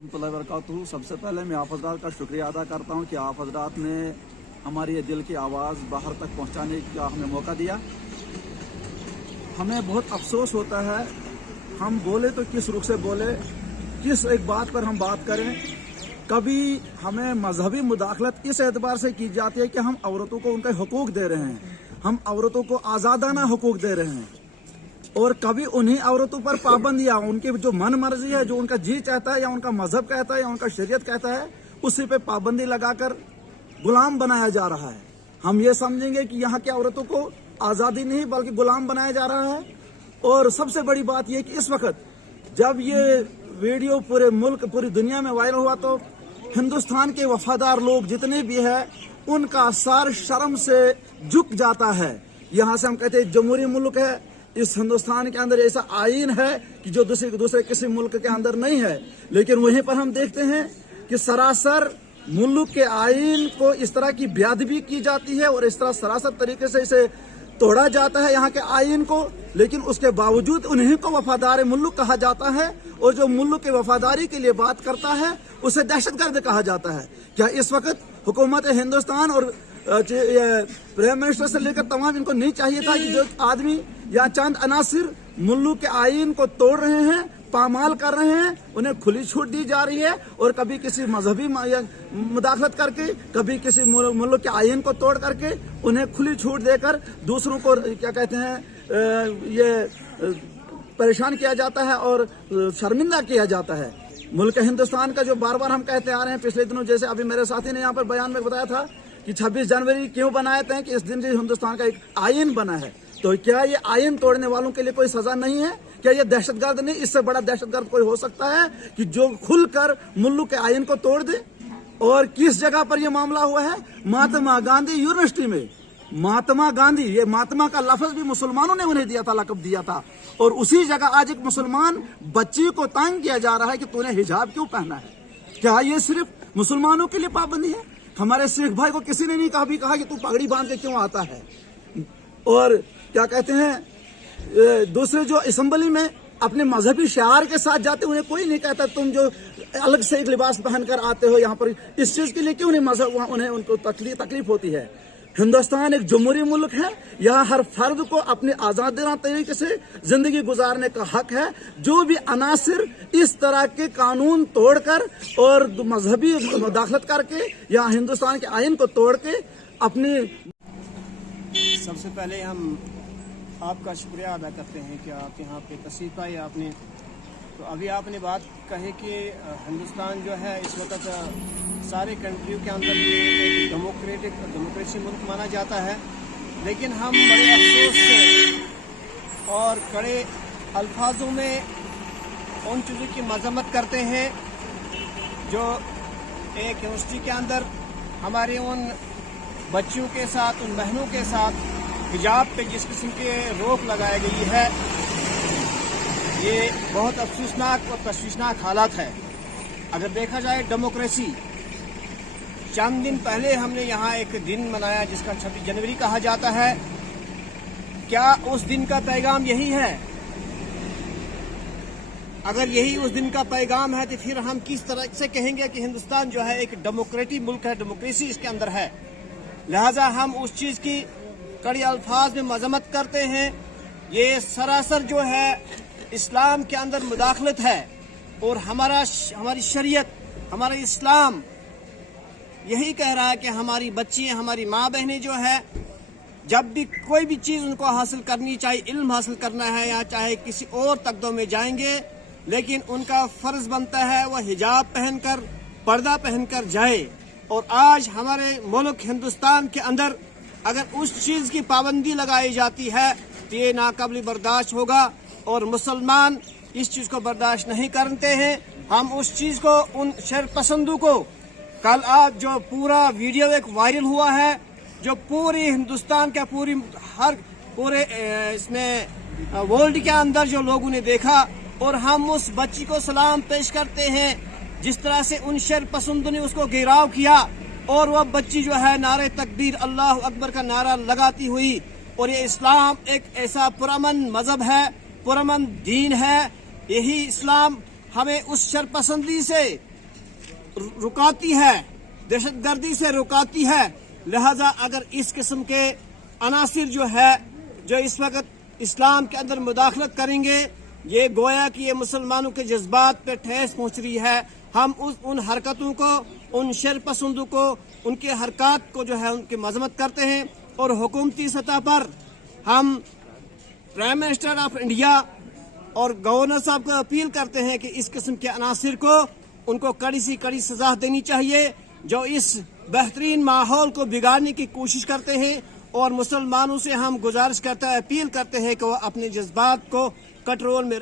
वबरकातुहू। सबसे पहले मैं आप हज़रात का शुक्रिया अदा करता हूँ कि आप हज़रात ने हमारी ये दिल की आवाज़ बाहर तक पहुँचाने का हमें मौका दिया। हमें बहुत अफसोस होता है, हम बोले तो किस रुख से बोले, किस एक बात पर हम बात करें। कभी हमें मजहबी मुदाखलत इस एतबार से की जाती है कि हम औरतों को उनके हुकूक दे रहे हैं, हम औरतों को आज़ादाना हुकूक दे रहे हैं, और कभी उन्हीं औरतों पर पाबंदियां, उनकी जो मन मर्जी है, जो उनका जी चाहता है या उनका मजहब कहता है या उनका शरीयत कहता है, उसी पे पाबंदी लगाकर गुलाम बनाया जा रहा है। हम ये समझेंगे कि यहाँ की औरतों को आज़ादी नहीं बल्कि गुलाम बनाया जा रहा है। और सबसे बड़ी बात यह कि इस वक्त जब ये वीडियो पूरे मुल्क, पूरी दुनिया में वायरल हुआ तो हिंदुस्तान के वफादार लोग जितने भी हैं उनका सर शर्म से झुक जाता है। यहाँ से हम कहते हैं जमहूरी मुल्क है, इस हिंदुस्तान के अंदर ऐसा आईन है कि जो दूसरे किसी मुल्क के अंदर नहीं है, लेकिन वहीं पर हम देखते हैं कि सरासर मुल्क के आईन को इस तरह की बेअदबी की जाती है और इस तरह सरासर तरीके से इसे तोड़ा जाता है यहाँ के आईन को। लेकिन उसके बावजूद उन्हीं को वफादार मुल्क कहा जाता है, और जो मुल्क की वफादारी के लिए बात करता है उसे दहशतगर्द कहा जाता है। क्या इस वक्त हुकूमत हिंदुस्तान और प्राइम मिनिस्टर से लेकर तमाम इनको नहीं चाहिए था कि जो आदमी या चंद अनासिर मुल्क के आईन को तोड़ रहे हैं, पामाल कर रहे हैं, उन्हें खुली छूट दी जा रही है, और कभी किसी मजहबी मुदाखलत करके, कभी किसी मुल्क के आईन को तोड़ करके उन्हें खुली छूट देकर दूसरों को क्या कहते हैं ये परेशान किया जाता है और शर्मिंदा किया जाता है। मुल्क हिंदुस्तान का जो बार बार हम कहते आ रहे हैं, पिछले दिनों जैसे अभी मेरे साथी ने यहाँ पर बयान में बताया था कि 26 जनवरी क्यों बनाए थे कि इस दिन से हिंदुस्तान का एक आईन बना है। तो क्या ये आईन तोड़ने वालों के लिए कोई सजा नहीं है? क्या ये दहशतगर्द नहीं? इससे बड़ा दहशतगर्द कोई हो सकता है कि जो खुलकर मुल्क के आईन को तोड़ दे? और किस जगह पर यह मामला हुआ है? महात्मा गांधी यूनिवर्सिटी में। महात्मा गांधी, ये महात्मा का लफ्ज भी मुसलमानों ने उन्हें दिया था, लक़ब दिया था, और उसी जगह आज एक मुसलमान बच्ची को तंग किया जा रहा है कि तूने हिजाब क्यों पहना है। क्या ये सिर्फ मुसलमानों के लिए पाबंदी है? हमारे सिख भाई को किसी ने नहीं कहा कि तू पगड़ी बांध के क्यों आता है। और क्या कहते हैं दूसरे जो असेंबली में अपने मजहबी शिआर के साथ जाते, उन्हें कोई नहीं कहता तुम जो अलग से एक लिबास पहनकर आते हो यहाँ पर, इस चीज के लिए क्यों नहीं मजहब उन्हें उनको तकलीफ होती है। हिंदुस्तान एक जमहूरी मुल्क है, यहाँ हर फर्द को अपने आजादाना तरीके से जिंदगी गुजारने का हक है। जो भी अनासिर इस तरह के कानून तोड़कर और मजहबी मुदाखलत करके या हिंदुस्तान के आईन को तोड़ के अपनी, सबसे पहले हम आपका शुक्रिया अदा करते हैं कि आप यहाँ पे तशरीफ आए आपने। तो अभी आपने बात कही कि हिंदुस्तान जो है इस वक्त सारे कंट्रियों के अंदर एक डेमोक्रेसी मुल्क माना जाता है, लेकिन हम बड़े अफसोस से और कड़े अल्फाजों में उन चीज़ों की मजम्मत करते हैं जो एक यूनिवर्सिटी के अंदर हमारे उन बच्चियों के साथ, उन बहनों के साथ हिजाब पे जिस किस्म के रोक लगाई गई है, ये बहुत अफसोसनाक और तशवीशनाक हालात है। अगर देखा जाए डेमोक्रेसी, चंद दिन पहले हमने यहाँ एक दिन मनाया जिसका 26 जनवरी कहा जाता है। क्या उस दिन का पैगाम यही है? अगर यही उस दिन का पैगाम है तो फिर हम किस तरह से कहेंगे कि हिंदुस्तान जो है एक डेमोक्रेटिक मुल्क है, डेमोक्रेसी इसके अंदर है। लिहाजा हम उस चीज की कड़ी अल्फाज में मजम्मत करते हैं। ये सरासर जो है इस्लाम के अंदर मुदाखलत है, और हमारी शरीयत, हमारा इस्लाम यही कह रहा है कि हमारी बच्चियां, हमारी माँ बहनें जो है, जब भी कोई भी चीज़ उनको हासिल करनी चाहिए, इल्म हासिल करना है या चाहे किसी और तकदों में जाएंगे, लेकिन उनका फर्ज बनता है वह हिजाब पहनकर, पर्दा पहनकर जाए। और आज हमारे मुल्क हिंदुस्तान के अंदर अगर उस चीज़ की पाबंदी लगाई जाती है तो ये नाकाबिल बर्दाश्त होगा, और मुसलमान इस चीज़ को बर्दाश्त नहीं करते हैं। हम उस चीज़ को, उन शरपसंदों को, कल आज जो पूरा वीडियो एक वायरल हुआ है, जो पूरी हिंदुस्तान का पूरे इसमें वर्ल्ड के अंदर जो लोगों ने देखा, और हम उस बच्ची को सलाम पेश करते हैं जिस तरह से उन शरपसंदों ने उसको घेराव किया, और वह बच्ची जो है नारे तकबीर अल्लाह अकबर का नारा लगाती हुई। और ये इस्लाम एक ऐसा पुरअमन मजहब है, पुरअमन दीन है। यही इस्लाम हमें उस शरपसंदी से रुकाती है, दहशतगर्दी से रुकाती है। लिहाजा अगर इस किस्म के अनासिर जो है जो इस वक्त इस्लाम के अंदर मुदाखलत करेंगे, ये गोया कि ये मुसलमानों के जज्बात पे ठेस पहुंच रही है। हम उन हरकतों को, उन शर पसंदों को, उनके हरकत को जो है उनकी मजम्मत करते हैं और हुकूमती सतह पर हम प्राइम मिनिस्टर ऑफ इंडिया और गवर्नर साहब को अपील करते हैं कि इस किस्म के अनासिर को उनको कड़ी सी कड़ी सजा देनी चाहिए जो इस बेहतरीन माहौल को बिगाड़ने की कोशिश करते हैं। और मुसलमानों से हम गुजारिश करते हैं, अपील करते हैं कि वो अपने जज्बात को कंट्रोल में